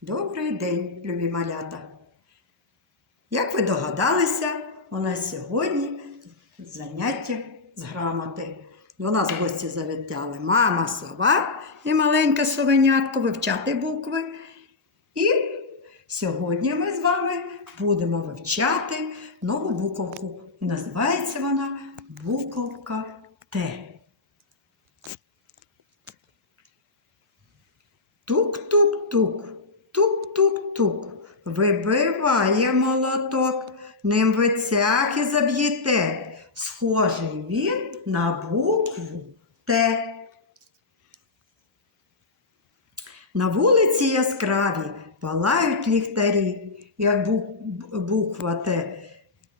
Добрий день, любі малята! Як ви догадалися, у нас сьогодні заняття з грамоти. До нас в гості завітали мама сова і маленьке совенятко вивчати букви. І сьогодні ми з вами будемо вивчати нову буковку. І називається вона буковка Т. Тук-тук-тук, тук-тук-тук. Вибиває молоток, ним ви цяхи заб'єте. Схожий він на букву Т. На вулиці яскраві палають ліхтарі, як буква Т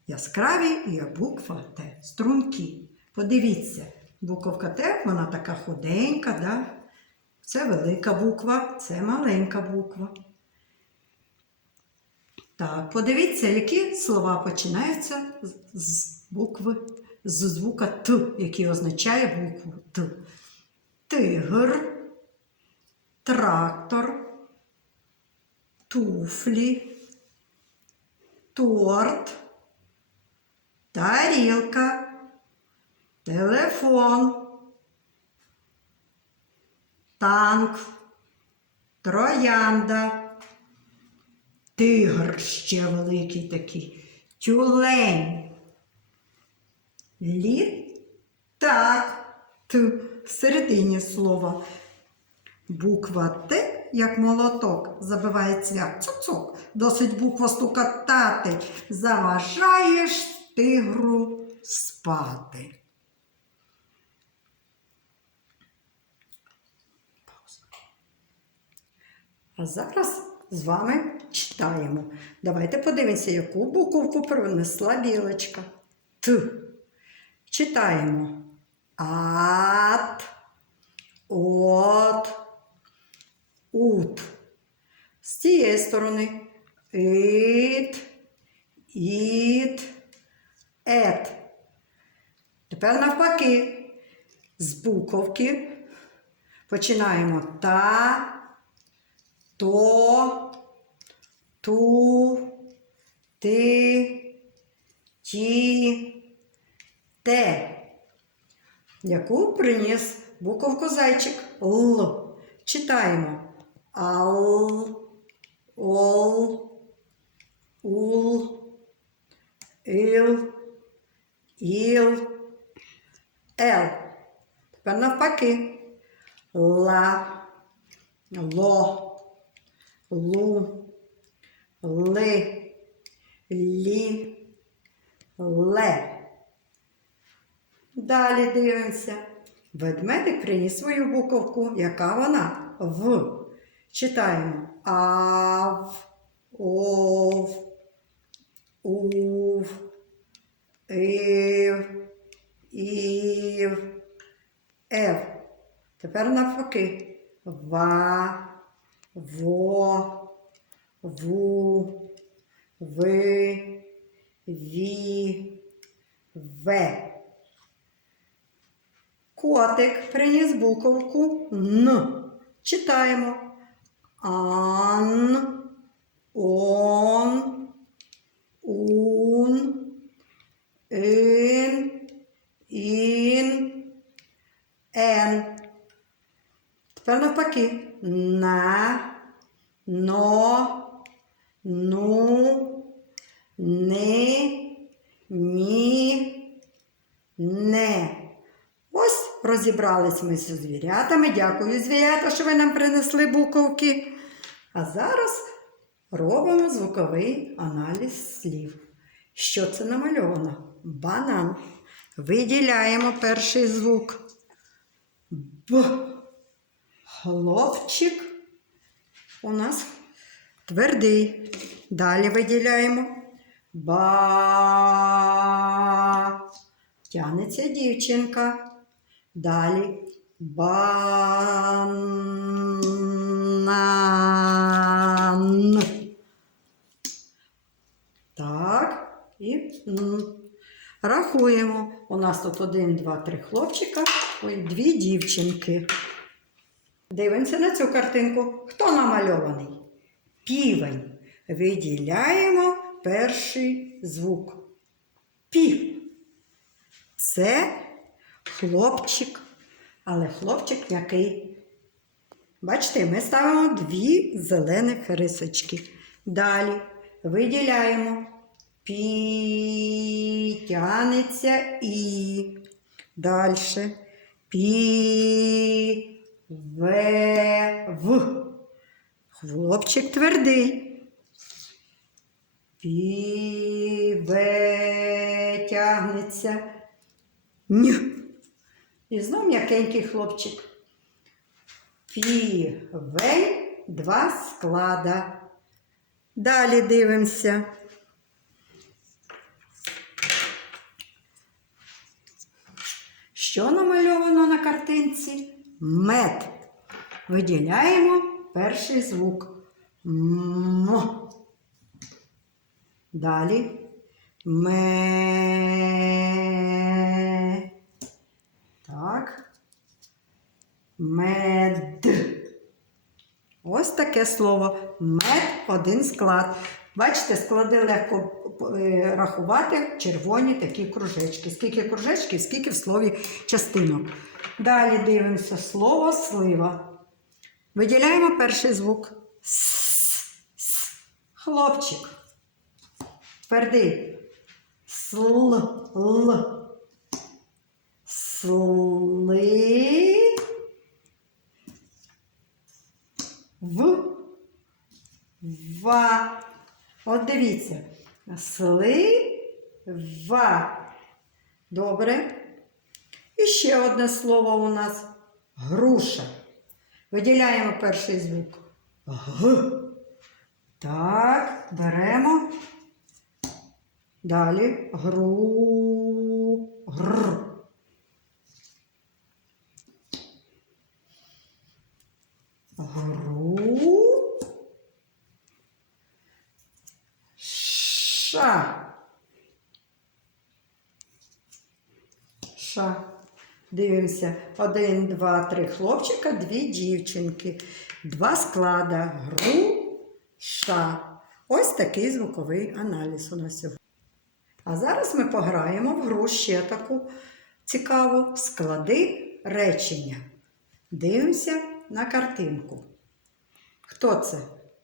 яскраві, як буква Т струнки. Подивіться, буковка Т, вона така худенька, да? Це велика буква, це маленька буква. Так, подивіться, які слова починаються з- букви, з звука Т, який означає букву Т. Тигр, трактор, туфлі, торт, тарілка, телефон танк, троянда, тигр ще великий такий, тюлень, літак, Т в середині слова. Буква Т, як молоток, забиває цвях. Цук-цук. Досить буква стукатати. Заважаєш тигру спати. А зараз з вами читаємо. Давайте подивимося, яку буковку принесла білочка. Т. Читаємо. Ат, от, ут. З цієї сторони. Ит, іт, ет. Тепер навпаки. З буковки починаємо та то, ту, ти, ті, те. Яку приніс буковку зайчик Л. Читаємо. Ал, ол, ул, ил, іл, ел. Тепер навпаки. Ла, ло, лу, ли, лі, ле. Далі дивимося. Ведмедик приніс свою буковку. Яка вона? В. Читаємо. Ав, ов, ув, ив, ів, ев. Тепер навпаки. Ва, во, ву, ви, ві, ве. Котик приніс буковку Н. Читаємо. Ан, он, ун, ин, ін, ен. Тепер навпаки. На, но, ну, ни, ні, не. Ось розібрались ми з звірятами. Дякую, звірята, що ви нам принесли буковки. А зараз робимо звуковий аналіз слів. Що це намальовано? Банан. Виділяємо перший звук. Б. Хлопчик у нас твердий. Далі виділяємо. Ба. Тянеться дівчинка. Далі банан. Так, і рахуємо. У нас тут один, два, три хлопчика, ой, дві дівчинки. Дивимося на цю картинку. Хто намальований? Півень. Виділяємо перший звук. Пі. Це хлопчик. Але хлопчик який? Бачите, ми ставимо дві зелених рисочки. Далі виділяємо. Пі тянеться і. Далі. Пі ве в. Хлопчик твердий. Пі ве тягнеться. Н. І знов м'якенький хлопчик. Півень два склада. Далі дивимося. Що намальовано на картинці? Мед. Виділяємо перший звук. М. Далі. Ме. Так. Мед. Ось таке слово. Мед один склад. Бачите, склади легко е, рахувати червоні такі кружечки. Скільки кружечків, скільки в слові частинок. Далі дивимося слово слива. Виділяємо перший звук. С. С. Хлопчик. Твердий. Сл. Л. Сли. В. Ва. От дивіться. Слива. Добре. І ще одне слово у нас груша. Виділяємо перший звук. Г. Так, беремо. Далі гру. Гр. Гру. Ша. Ша. Дивимося. Один, два, три хлопчика, дві дівчинки. Два склада. Гру. Ша. Ось такий звуковий аналіз у нас сьогодні. А зараз ми пограємо в гру ще таку цікаву склади речення. Дивимося на картинку. Хто це?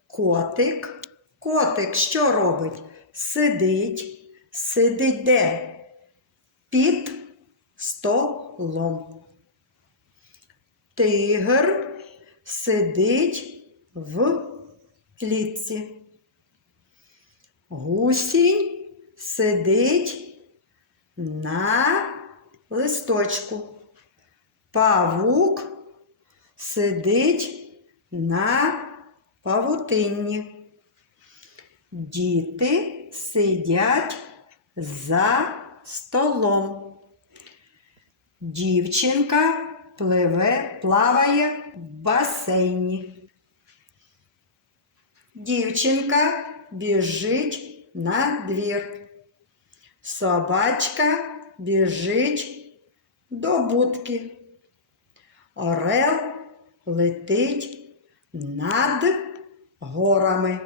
Котик. Котик що робить? Сидить. Сидить де? Під столом. Тигр сидить в клітці. Гусінь сидить на листочку. Павук сидить на павутинні. Діти сидять за столом. Дівчинка пливе, плаває в басейні. Дівчинка біжить на двір. Собачка біжить до будки. Орел летить над горами.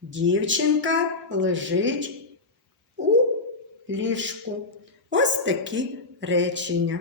Дівчинка лежить у ліжку. Ось такі речення.